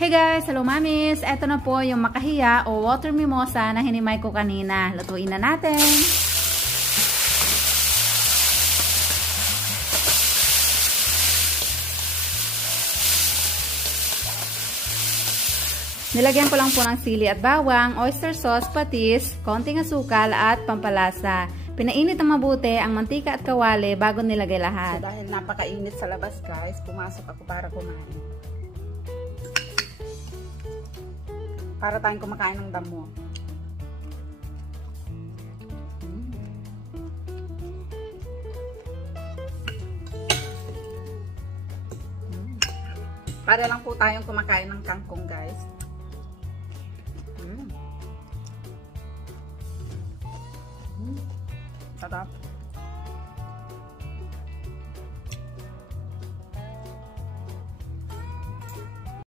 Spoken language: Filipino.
Hey guys! Hello mamis! Ito na po yung makahiya o water mimosa na hinimay ko kanina. Lutuin na natin! Nilagyan ko lang po ng sili at bawang, oyster sauce, patis, konting asukal at pampalasa. Pinainit na mabuti ang mantika at kawali bago nilagay lahat. So dahil napakainit sa labas guys, pumasok ako para kumain. Para tayong kumakain ng damo. Para lang po tayong kumakain ng kangkong guys. Sarap.